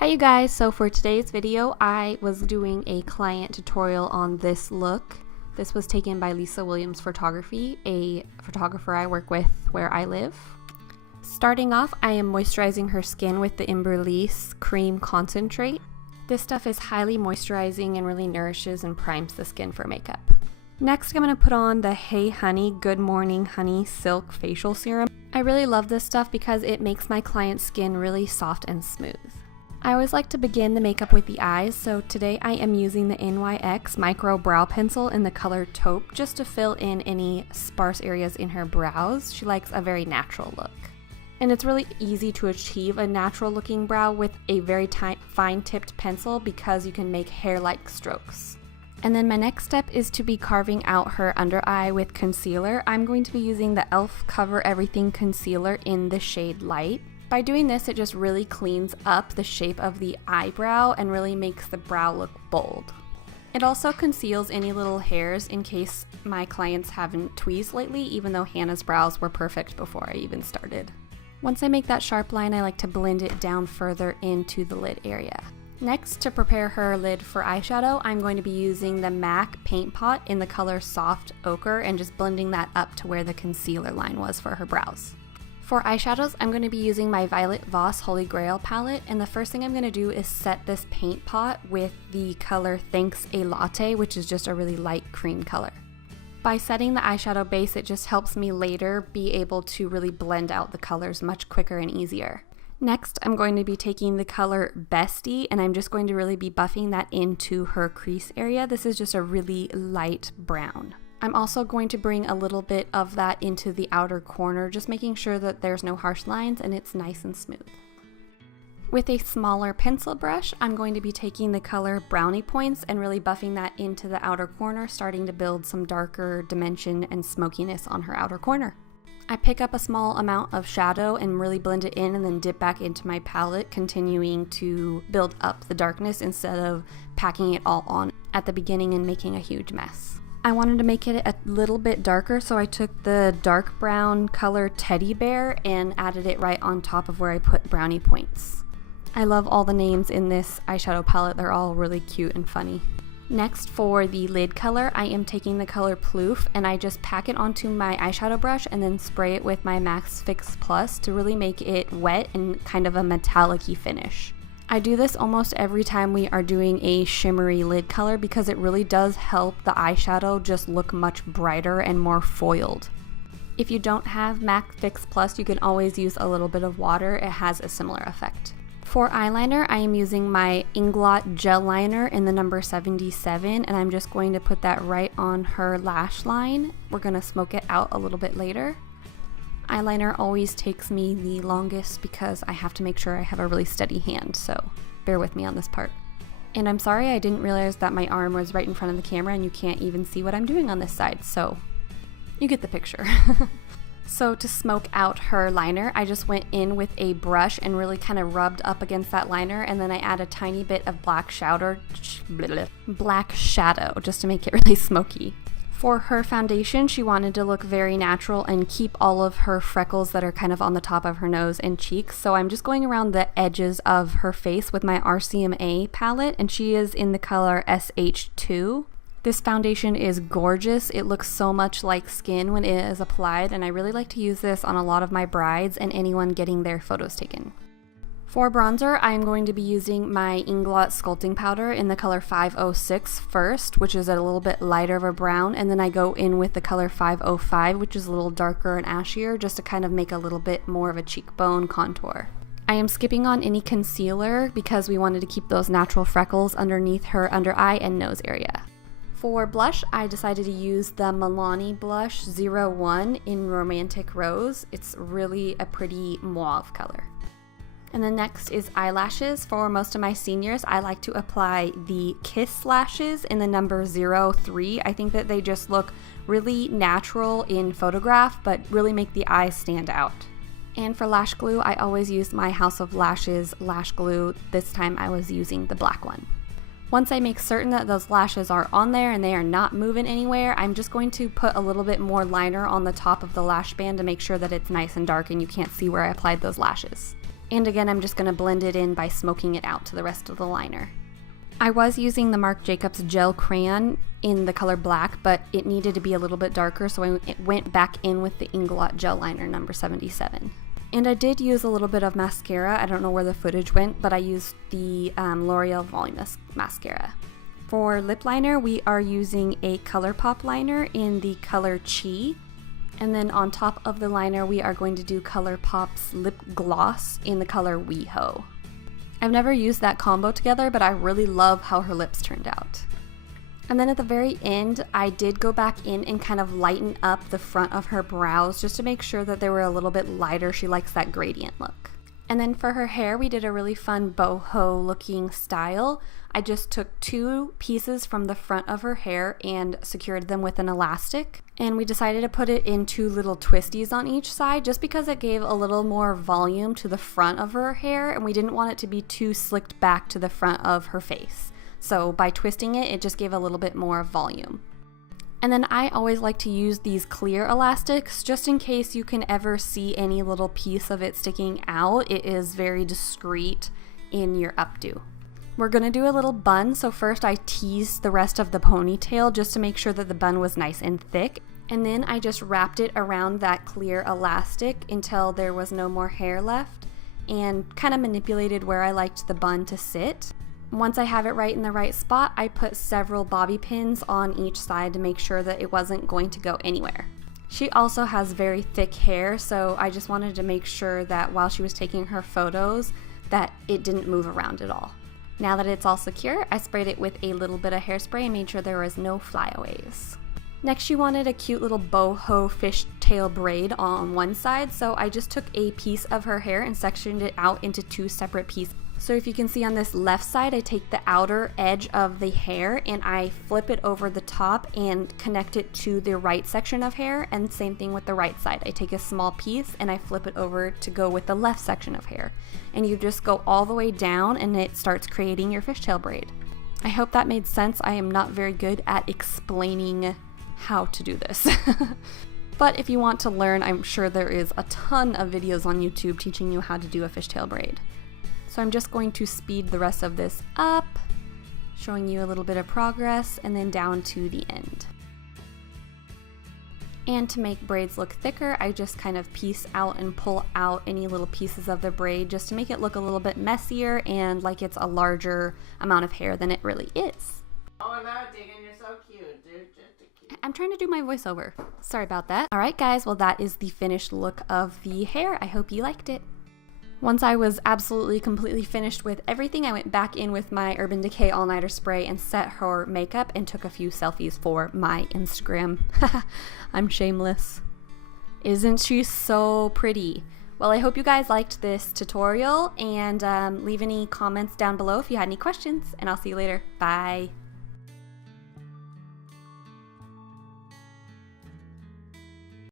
Hi you guys, so for today's video I was doing a client tutorial on this look. This was taken by Lisa Williams Photography, a photographer I work with where I live. Starting off, I am moisturizing her skin with the Embryolisse Cream Concentrate. This stuff is highly moisturizing and really nourishes and primes the skin for makeup. Next, I'm going to put on the Hey Honey Good Morning Honey Silk Facial Serum. I really love this stuff because it makes my client's skin really soft and smooth. I always like to begin the makeup with the eyes, so today I am using the NYX Micro Brow Pencil in the color Taupe just to fill in any sparse areas in her brows. She likes a very natural look. And it's really easy to achieve a natural looking brow with a very fine tipped pencil because you can make hair-like strokes. And then my next step is to be carving out her under eye with concealer. I'm going to be using the e.l.f. Cover Everything Concealer in the shade Light. By doing this, it just really cleans up the shape of the eyebrow and really makes the brow look bold. It also conceals any little hairs in case my clients haven't tweezed lately, even though Hannah's brows were perfect before I even started. Once I make that sharp line, I like to blend it down further into the lid area. Next, to prepare her lid for eyeshadow, I'm going to be using the MAC Paint Pot in the color Soft Ochre and just blending that up to where the concealer line was for her brows. For eyeshadows, I'm going to be using my Violet Voss Holy Grail palette, and the first thing I'm going to do is set this paint pot with the color Thanks a Latte, which is just a really light cream color. By setting the eyeshadow base, it just helps me later be able to really blend out the colors much quicker and easier. Next, I'm going to be taking the color Bestie, and I'm just going to really be buffing that into her crease area. This is just a really light brown. I'm also going to bring a little bit of that into the outer corner, just making sure that there's no harsh lines and it's nice and smooth. With a smaller pencil brush, I'm going to be taking the color Brownie Points and really buffing that into the outer corner, starting to build some darker dimension and smokiness on her outer corner. I pick up a small amount of shadow and really blend it in and then dip back into my palette, continuing to build up the darkness instead of packing it all on at the beginning and making a huge mess. I wanted to make it a little bit darker, so I took the dark brown color Teddy Bear and added it right on top of where I put Brownie Points. I love all the names in this eyeshadow palette, they're all really cute and funny. Next, for the lid color, I am taking the color Ploof and I just pack it onto my eyeshadow brush and then spray it with my Max Fix Plus to really make it wet and kind of a metallic-y finish. I do this almost every time we are doing a shimmery lid color because it really does help the eyeshadow just look much brighter and more foiled. If you don't have Max Fix Plus, you can always use a little bit of water. It has a similar effect. For eyeliner, I am using my Inglot Gel Liner in the number 77, and I'm just going to put that right on her lash line. We're going to smoke it out a little bit later. Eyeliner always takes me the longest because I have to make sure I have a really steady hand, so bear with me on this part. And I'm sorry, I didn't realize that my arm was right in front of the camera and you can't even see what I'm doing on this side, so you get the picture. So to smoke out her liner, I just went in with a brush and really kind of rubbed up against that liner, and then I add a tiny bit of black shadow just to make it really smoky. For her foundation, she wanted to look very natural and keep all of her freckles that are kind of on the top of her nose and cheeks, so I'm just going around the edges of her face with my RCMA palette, and she is in the color SH2. This foundation is gorgeous. It looks so much like skin when it is applied, and I really like to use this on a lot of my brides and anyone getting their photos taken. For bronzer, I am going to be using my Inglot Sculpting Powder in the color 506 first, which is a little bit lighter of a brown, and then I go in with the color 505, which is a little darker and ashier, just to kind of make a little bit more of a cheekbone contour. I am skipping on any concealer because we wanted to keep those natural freckles underneath her under eye and nose area. For blush, I decided to use the Milani Blush 01 in Romantic Rose. It's really a pretty mauve color. And then next is eyelashes. For most of my seniors, I like to apply the Kiss lashes in the number 03. I think that they just look really natural in photograph, but really make the eyes stand out. And for lash glue, I always use my House of Lashes lash glue. This time I was using the black one. Once I make certain that those lashes are on there and they are not moving anywhere, I'm just going to put a little bit more liner on the top of the lash band to make sure that it's nice and dark and you can't see where I applied those lashes. And again, I'm just going to blend it in by smoking it out to the rest of the liner. I was using the Marc Jacobs gel crayon in the color black, but it needed to be a little bit darker, so I went back in with the Inglot gel liner number 77. And I did use a little bit of mascara. I don't know where the footage went, but I used the L'Oreal Voluminous mascara. For lip liner, we are using a ColourPop liner in the color Chi. And then on top of the liner, we are going to do ColourPop's lip gloss in the color WeHo. I've never used that combo together, but I really love how her lips turned out. And then at the very end, I did go back in and kind of lighten up the front of her brows just to make sure that they were a little bit lighter. She likes that gradient look. And then for her hair, we did a really fun boho looking style. I just took 2 pieces from the front of her hair and secured them with an elastic. And we decided to put it in 2 little twisties on each side just because it gave a little more volume to the front of her hair, and we didn't want it to be too slicked back to the front of her face. So by twisting it, it just gave a little bit more volume. And then I always like to use these clear elastics just in case you can ever see any little piece of it sticking out. It is very discreet in your updo. We're going to do a little bun, so first I teased the rest of the ponytail just to make sure that the bun was nice and thick. And then I just wrapped it around that clear elastic until there was no more hair left and kind of manipulated where I liked the bun to sit. Once I have it right in the right spot, I put several bobby pins on each side to make sure that it wasn't going to go anywhere. She also has very thick hair, so I just wanted to make sure that while she was taking her photos that it didn't move around at all. Now that it's all secure, I sprayed it with a little bit of hairspray and made sure there was no flyaways. Next, she wanted a cute little boho fishtail braid on one side, so I just took a piece of her hair and sectioned it out into 2 separate pieces. So if you can see on this left side, I take the outer edge of the hair and I flip it over the top and connect it to the right section of hair, and same thing with the right side. I take a small piece and I flip it over to go with the left section of hair. And you just go all the way down and it starts creating your fishtail braid. I hope that made sense. I am not very good at explaining how to do this. But if you want to learn, I'm sure there is a ton of videos on YouTube teaching you how to do a fishtail braid. So I'm just going to speed the rest of this up, showing you a little bit of progress, and then down to the end. And to make braids look thicker, I just kind of piece out and pull out any little pieces of the braid just to make it look a little bit messier and like it's a larger amount of hair than it really is. Oh, hello, Deacon, you're so cute, dude. I'm trying to do my voiceover. Sorry about that. Alright guys, well that is the finished look of the hair. I hope you liked it. Once I was absolutely completely finished with everything, I went back in with my Urban Decay All-Nighter Spray and set her makeup and took a few selfies for my Instagram. I'm shameless. Isn't she so pretty? Well, I hope you guys liked this tutorial, and leave any comments down below if you had any questions, and I'll see you later. Bye.